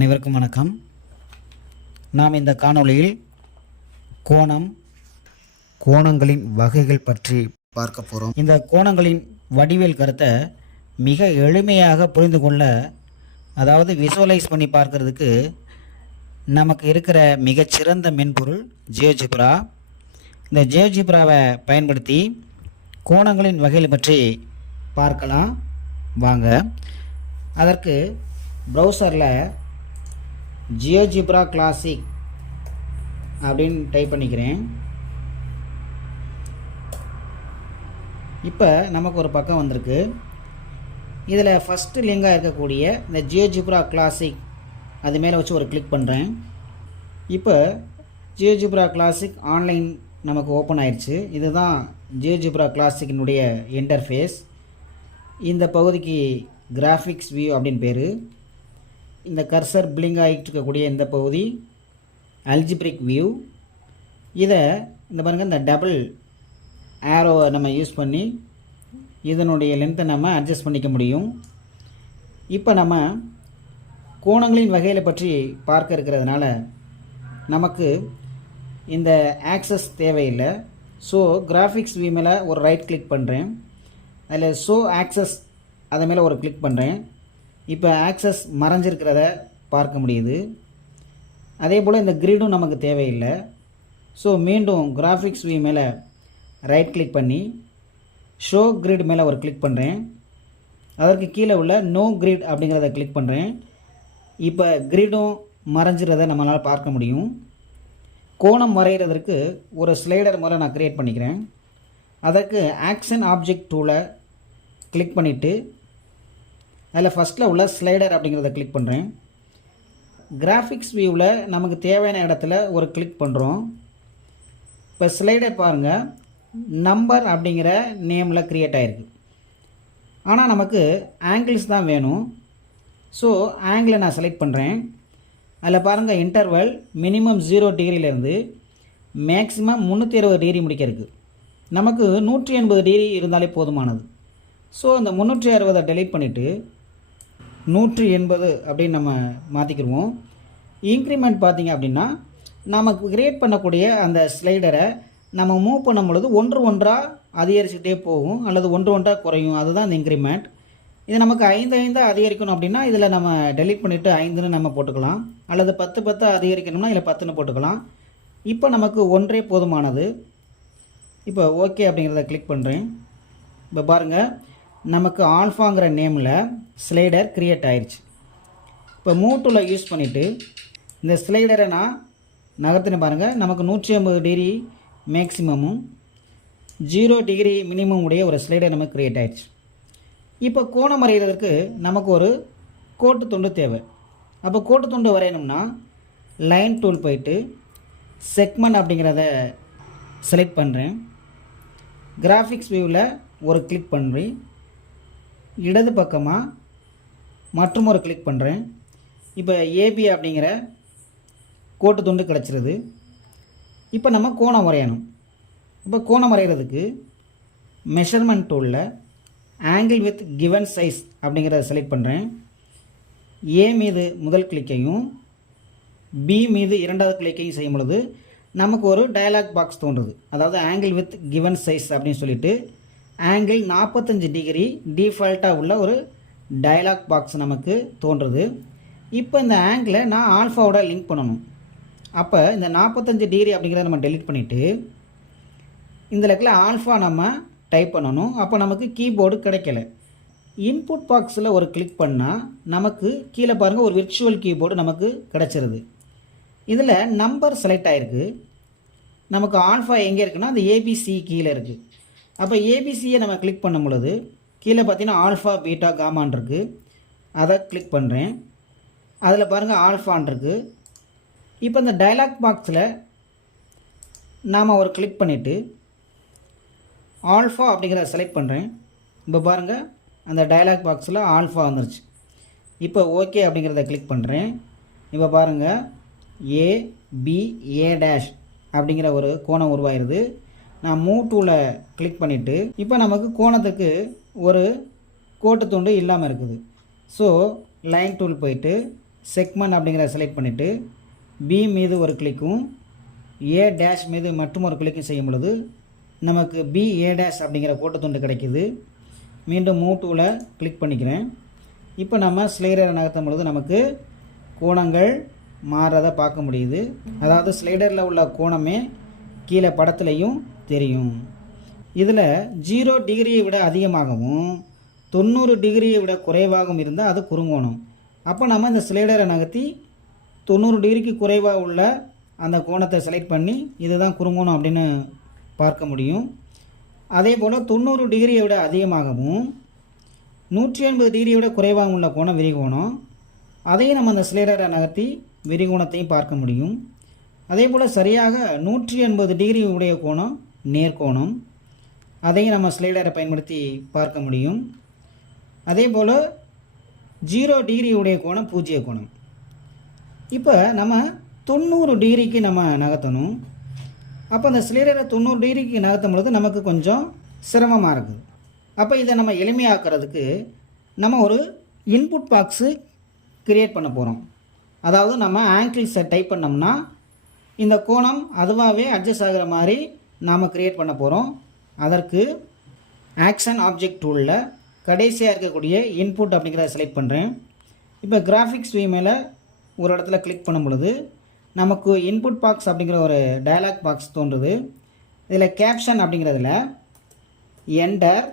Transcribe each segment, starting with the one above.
அனைவருக்கும் வணக்கம். நாம் இந்த காணொளியில் கோணங்களின் வகைகள் பற்றி பார்க்க போகிறோம். இந்த கோணங்களின் வடிவியல் கருத்தை மிக எளிமையாக புரிந்து கொள்ள, அதாவது விசுவலைஸ் பண்ணி பார்க்கறதுக்கு நமக்கு இருக்கிற மிகச்சிறந்த மென்பொருள் ஜியோஜிப்ரா. இந்த ஜியோஜிப்ராவை பயன்படுத்தி கோணங்களின் வகைகள் பற்றி பார்க்கலாம் வாங்க. அதற்கு ப்ரௌசரில் ஜியோஜிப்ரா கிளாசிக் அப்படின்னு டைப் பண்ணிக்கிறேன். இப்போ நமக்கு ஒரு பக்கம் வந்திருக்கு. இதில் ஃபஸ்ட்டு லிங்காக இருக்கக்கூடிய இந்த ஜியோஜிப்ரா கிளாசிக் அது மேலே வச்சு ஒரு கிளிக் பண்ணுறேன். இப்போ ஜியோஜிப்ரா கிளாசிக் ஆன்லைன் நமக்கு ஓப்பன் ஆயிடுச்சு. இதுதான் ஜியோஜிப்ரா கிளாசிக்கினுடைய இன்டர்ஃபேஸ். இந்த பகுதிக்கு கிராஃபிக்ஸ் வியூ அப்படின்னு பேர். இந்த கர்சர் பிளிங்க் ஆகிட்டு இருக்கக்கூடிய இந்த பகுதி அல்ஜிப்ரிக் வியூ. இதை இந்த பாருங்கள், இந்த டபுள் ஆரோவை நம்ம யூஸ் பண்ணி இதனுடைய லென்த்தை நம்ம அட்ஜஸ்ட் பண்ணிக்க முடியும். இப்போ நம்ம கோணங்களின் வகைகளை பற்றி பார்க்க இருக்கிறதுனால நமக்கு இந்த ஆக்சஸ் தேவையில்லை. ஸோ கிராஃபிக்ஸ் வியூ மேலே ஒரு ரைட் கிளிக் பண்ணுறேன். அதில் ஷோ ஆக்சஸ் அதை மேலே ஒரு கிளிக் பண்ணுறேன். இப்போ ஆக்சஸ் மறைஞ்சிருக்கிறத பார்க்க முடியுது. அதே போல் இந்த கிரிடும் நமக்கு தேவையில்லை. ஸோ மீண்டும் கிராஃபிக்ஸ் வியூ மேலே ரைட் கிளிக் பண்ணி ஷோ கிரிட் மேலே ஒரு கிளிக் பண்ணுறேன். அதற்கு கீழே உள்ள நோ கிரிட் அப்படிங்கிறத கிளிக் பண்ணுறேன். இப்போ கிரிடும் மறைஞ்சிறதை நம்மளால் பார்க்க முடியும். கோணம் வரைகிறதுக்கு ஒரு ஸ்லைடர் முறை நான் க்ரியேட் பண்ணிக்கிறேன். அதற்கு ஆக்ஷன் ஆப்ஜெக்ட் டூலை கிளிக் பண்ணிவிட்டு அதில் ஃபஸ்ட்டில் உள்ள ஸ்லைடர் அப்படிங்கிறத கிளிக் பண்ணுறேன். கிராஃபிக்ஸ் வியூவில் நமக்கு தேவையான இடத்துல ஒரு கிளிக் பண்ணுறோம். இப்போ ஸ்லைடர் பாருங்கள், நம்பர் அப்படிங்கிற நேமில் க்ரியேட் ஆகிருக்கு. ஆனால் நமக்கு ஆங்கிள்ஸ் தான் வேணும். ஸோ ஆங்கிளை நான் செலக்ட் பண்ணுறேன். அதில் பாருங்கள், இன்டர்வல் மினிமம் 0 டிகிரியிலேருந்து மேக்ஸிமம் 360 டிகிரி முடிக்க இருக்குது. நமக்கு 180 டிகிரி இருந்தாலே போதுமானது. ஸோ இந்த 360 டெலீட் பண்ணிவிட்டு 180 அப்படின்னு நம்ம மாற்றிக்கிடுவோம். இன்க்ரிமெண்ட் பார்த்திங்க அப்படின்னா நமக்கு கிரியேட் பண்ணக்கூடிய அந்த ஸ்லைடரை நம்ம மூவ் பண்ணும் பொழுது ஒன்றாக அதிகரிச்சுக்கிட்டே போகும் அல்லது ஒன்றாக குறையும். அதுதான் இந்த இன்க்ரிமெண்ட். இது நமக்கு 5 அதிகரிக்கணும் அப்படின்னா இதில் நம்ம டெலீட் பண்ணிவிட்டு 5ன்னு நம்ம போட்டுக்கலாம், அல்லது 10 அதிகரிக்கணும்னா இதில் 10ன்னு போட்டுக்கலாம். இப்போ நமக்கு 1 போதுமானது. இப்போ ஓகே அப்படிங்கிறத கிளிக் பண்ணுறேன். இப்போ பாருங்கள், நமக்கு ஆல்ஃபாங்கிற நேமில் ஸ்லைடர் க்ரியேட் ஆயிடுச்சு. இப்போ மூவ் டூலை யூஸ் பண்ணிவிட்டு இந்த ஸ்லைடரை நான் நகர்த்துன்னு பாருங்கள், நமக்கு 180 டிகிரி மேக்ஸிமமும் 0 டிகிரி மினிமம் உடைய ஒரு ஸ்லைடர் நமக்கு க்ரியேட் ஆயிடுச்சு. இப்போ கோணம் வரைகிறதுக்கு நமக்கு ஒரு கோட்டு துண்டு தேவை. அப்போ கோட்டு துண்டு வரையணும்னா லைன் டூல் போயிட்டு செக்மெண்ட் அப்படிங்கிறத செலக்ட் பண்ணுறேன். கிராஃபிக்ஸ் வியூவில் ஒரு கிளிக் பண்ணுறேன். இடது பக்கமாக மற்றும் ஒரு கிளிக் பண்ணுறேன். இப்போ ஏபி அப்படிங்கிற கோட்டு துண்டு கிடச்சிருது. இப்போ நம்ம கோணம் வரையணும். இப்போ கோணம் வரைகிறதுக்கு மெஷர்மெண்ட் டூலில் ஆங்கிள் வித் கிவன் சைஸ் அப்படிங்கிறத செலக்ட் பண்ணுறேன். ஏ மீது முதல் கிளிக்கையும் பி மீது இரண்டாவது கிளிக்கையும் செய்யும் பொழுது நமக்கு ஒரு டயலாக் பாக்ஸ் தோன்றுது. அதாவது ஆங்கிள் வித் கிவன் சைஸ் அப்படின்னு சொல்லிட்டு ஆங்கிள் 45 டிகிரி டிஃபால்ட்டாக உள்ள ஒரு டயலாக் பாக்ஸ் நமக்கு தோன்றுது. இப்போ இந்த ஆங்கிளை நான் ஆல்ஃபாவோட லிங்க் பண்ணணும். அப்போ இந்த 45 டிகிரி அப்படிங்கிறத நம்ம டெலிட் பண்ணிவிட்டு இந்த இடத்துல ஆல்ஃபா நம்ம டைப் பண்ணணும். அப்போ நமக்கு கீபோர்டு கிடைக்கல. இன்புட் பாக்ஸில் ஒரு கிளிக் பண்ணால் நமக்கு கீழே பாருங்கள், ஒரு விர்ச்சுவல் கீபோர்டு நமக்கு கிடச்சிருது. இதில் நம்பர் செலக்ட் ஆகிருக்கு. நமக்கு ஆல்ஃபா எங்கே இருக்குன்னா அந்த ஏபிசி கீழே இருக்குது. அப்போ ஏபிசியை நம்ம கிளிக் பண்ணும் பொழுது கீழே பார்த்தீங்கன்னா ஆல்ஃபா பீட்டா காமான் இருக்குது. அதை கிளிக் பண்ணுறேன். அதில் பாருங்கள் ஆல்ஃபான் இருக்குது. இப்போ இந்த டயலாக் பாக்ஸில் நாம் ஒரு கிளிக் பண்ணிவிட்டு ஆல்ஃபா அப்படிங்கிறத செலக்ட் பண்ணுறேன். இப்போ பாருங்கள், அந்த டயலாக் பாக்ஸில் ஆல்ஃபா வந்துருச்சு. இப்போ ஓகே அப்படிங்கிறத கிளிக் பண்ணுறேன். இப்போ பாருங்கள், ஏ டேஷ் அப்படிங்கிற ஒரு கோணம் உருவாயிருது. நான் மூவ் டூவில் கிளிக் பண்ணிவிட்டு இப்போ நமக்கு கோணத்துக்கு ஒரு கோட்டு துண்டு இல்லாமல் இருக்குது. ஸோ லைன் டூல் போயிட்டு செக்மெண்ட் அப்படிங்கிறத செலக்ட் பண்ணிவிட்டு பி மீது ஒரு கிளிக்கும் ஏ டேஷ் மீது மற்றும் ஒரு கிளிக்கும் செய்யும் பொழுது நமக்கு பி ஏ டேஷ் அப்படிங்கிற கோட்டு துண்டு கிடைக்கிது. மீண்டும் மூவ் டூவில் கிளிக் பண்ணிக்கிறேன். இப்போ நம்ம ஸ்லைடரை நகர்த்தும் பொழுது நமக்கு கோணங்கள் மாறுறதை பார்க்க முடியுது. அதாவது ஸ்லைடரில் உள்ள கோணமே கீழே படத்துலையும் தெரியும். இதில் 0 டிகிரியை விட அதிகமாகவும் 90 டிகிரியை விட குறைவாகவும் இருந்தால் அது குறுங்கோணம். அப்போ நம்ம இந்த ஸ்லைடரை நகர்த்தி 90 டிகிரிக்கு குறைவாக உள்ள அந்த கோணத்தை செலக்ட் பண்ணி இதுதான் குறுங்கோணம் அப்படின்னு பார்க்க முடியும். அதே போல் 90 டிகிரியை விட அதிகமாகவும் 180 டிகிரியை விட குறைவாகவும் உள்ள கோணம் விரிகோணம். அதையும் நம்ம அந்த ஸ்லைடரை நகர்த்தி விரிகோணத்தையும் பார்க்க முடியும். அதே போல் சரியாக 180 டிகிரி உடைய கோணம் நேர்கோணம். அதையும் நம்ம ஸ்லைடரை பயன்படுத்தி பார்க்க முடியும். அதே போல் 0 டிகிரி உடைய கோணம் பூஜ்ஜிய கோணம். இப்போ நம்ம 90 டிகிரிக்கு நம்ம நகர்த்தணும். அப்போ அந்த ஸ்லைடரை 90 டிகிரிக்கு நகர்த்தும் பொழுது நமக்கு கொஞ்சம் சிரமமாக இருக்குது. அப்போ இதை நம்ம எளிமையாக்குறதுக்கு நம்ம ஒரு இன்புட் பாக்ஸு கிரியேட் பண்ண போகிறோம். அதாவது நம்ம ஆங்கிள்ஸை டைப் பண்ணோம்னா இந்த கோணம் அதுவாகவே அட்ஜஸ்ட் ஆகிற மாதிரி நாம் கிரியேட் பண்ண போகிறோம். அதற்கு ஆக்ஷன் ஆப்ஜெக்ட் டூலில் கடைசியாக இருக்கக்கூடிய இன்புட் அப்படிங்கிறத செலக்ட் பண்ணுறேன். இப்போ கிராஃபிக்ஸ் வியூ மேலே ஒரு இடத்துல கிளிக் பண்ணும் பொழுது நமக்கு இன்புட் பாக்ஸ் அப்படிங்கிற ஒரு டயலாக் பாக்ஸ் தோன்றுது. இதில் கேப்ஷன் அப்படிங்கிறதுல என்டர்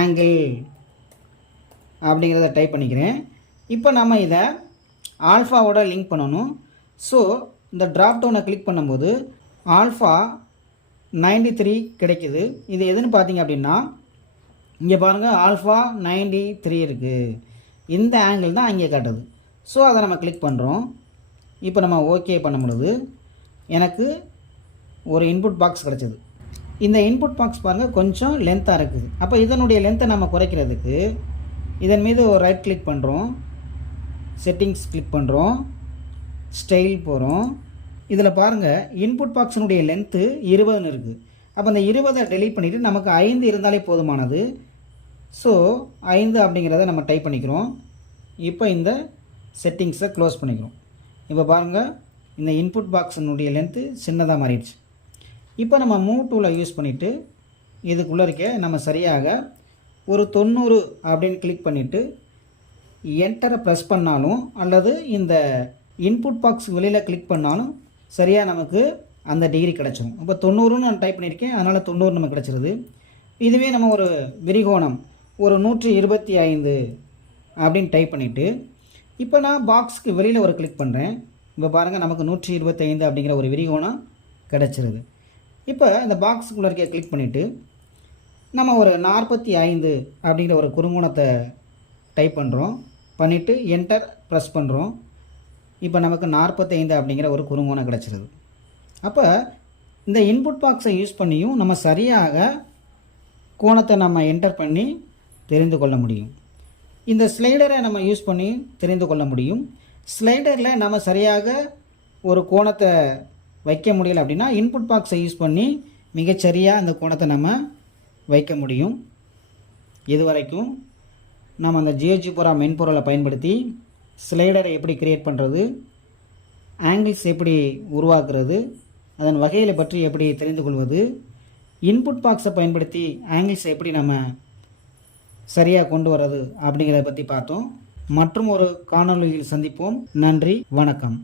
ஆங்கிள் அப்படிங்கிறத டைப் பண்ணிக்கிறேன். இப்போ நம்ம இதை ஆல்ஃபாவோட லிங்க் பண்ணணும். ஸோ இந்த ட்ராப் டவுனை கிளிக் பண்ணும்போது ஆல்ஃபா 93 கிடைக்குது. இது எதுன்னு பார்த்தீங்க அப்படின்னா இங்கே பாருங்கள் ஆல்ஃபா 93 இருக்குது. இந்த ஆங்கிள் தான் இங்கே காட்டுது. ஸோ அதை நம்ம கிளிக் பண்ணுறோம். இப்போ நம்ம ஓகே பண்ணும் பொழுது எனக்கு ஒரு இன்புட் பாக்ஸ் கிடச்சிது. இந்த இன்புட் பாக்ஸ் பாருங்கள் கொஞ்சம் லென்த்தாக இருக்குது. அப்போ இதனுடைய லென்த்தை நம்ம குறைக்கிறதுக்கு இதன் மீது ஒரு ரைட் கிளிக் பண்ணுறோம், செட்டிங்ஸ் கிளிக் பண்ணுறோம், ஸ்டைல் போகிறோம். இதில் பாருங்கள் இன்புட் பாக்ஸினுடைய லென்த்து 20ன்னு இருக்குது. அப்போ அந்த 20 டெலீட் பண்ணிவிட்டு நமக்கு 5 இருந்தாலே போதுமானது. ஸோ 5 அப்படிங்கிறத நம்ம டைப் பண்ணிக்கிறோம். இப்போ இந்த செட்டிங்ஸை க்ளோஸ் பண்ணிக்கிறோம். இப்போ பாருங்கள் இந்த இன்புட் பாக்ஸினுடைய லென்த்து சின்னதாக மாறிடுச்சு. இப்போ நம்ம மூவ் டூவில் யூஸ் பண்ணிவிட்டு இதுக்குள்ளே இருக்க நம்ம சரியாக ஒரு 90 அப்படின்னு கிளிக் பண்ணிவிட்டு என்டரை ப்ரெஸ் பண்ணாலும் அல்லது இந்த இன்புட் பாக்ஸ் வெளியில் கிளிக் பண்ணாலும் சரியாக நமக்கு அந்த டிகிரி கிடச்சிடும். இப்போ 90ன்னு நான் டைப் பண்ணியிருக்கேன், அதனால் 90 நமக்கு கிடச்சிருது. இதுவே நம்ம ஒரு விரிகோணம் ஒரு 125 அப்படின்னு டைப் பண்ணிவிட்டு இப்போ நான் பாக்ஸுக்கு வெளியில் ஒரு கிளிக் பண்ணுறேன். இப்போ பாருங்கள் நமக்கு 125 அப்படிங்கிற ஒரு விரிகோணம் கிடச்சிருது. இப்போ இந்த பாக்ஸுக்குள்ளே இருக்க கிளிக் பண்ணிவிட்டு நம்ம ஒரு 45 அப்படிங்கிற ஒரு குறுங்கோணத்தை டைப் பண்ணுறோம். பண்ணிவிட்டு என்டர் ப்ரெஸ் பண்ணுறோம். இப்போ நமக்கு 45 அப்படிங்கிற ஒரு குறுங்கோணம் கிடச்சிருது. அப்போ இந்த இன்புட் பாக்ஸை யூஸ் பண்ணியும் நம்ம சரியாக கோணத்தை நம்ம என்டர் பண்ணி தெரிந்து கொள்ள முடியும். இந்த ஸ்லைடரை நம்ம யூஸ் பண்ணி தெரிந்து கொள்ள முடியும். ஸ்லைடரில் நம்ம சரியாக ஒரு கோணத்தை வைக்க முடியலை அப்படின்னா இன்புட் பாக்ஸை யூஸ் பண்ணி மிகச்சரியாக அந்த கோணத்தை நம்ம வைக்க முடியும். இதுவரைக்கும் நம்ம அந்த ஜியோஜிப்ரா மென்பொருளை பயன்படுத்தி ஸ்லைடரை எப்படி கிரியேட் பண்ணுறது, ஆங்கிள்ஸ் எப்படி உருவாக்குறது, அதன் வகைகளை பற்றி எப்படி தெரிந்து கொள்வது, இன்புட் பாக்ஸை பயன்படுத்தி ஆங்கிள்ஸை எப்படி நம்ம சரியாக கொண்டு வர்றது அப்படிங்கிறத பற்றி பார்த்தோம். மற்றும் ஒரு காணொளியில் சந்திப்போம். நன்றி, வணக்கம்.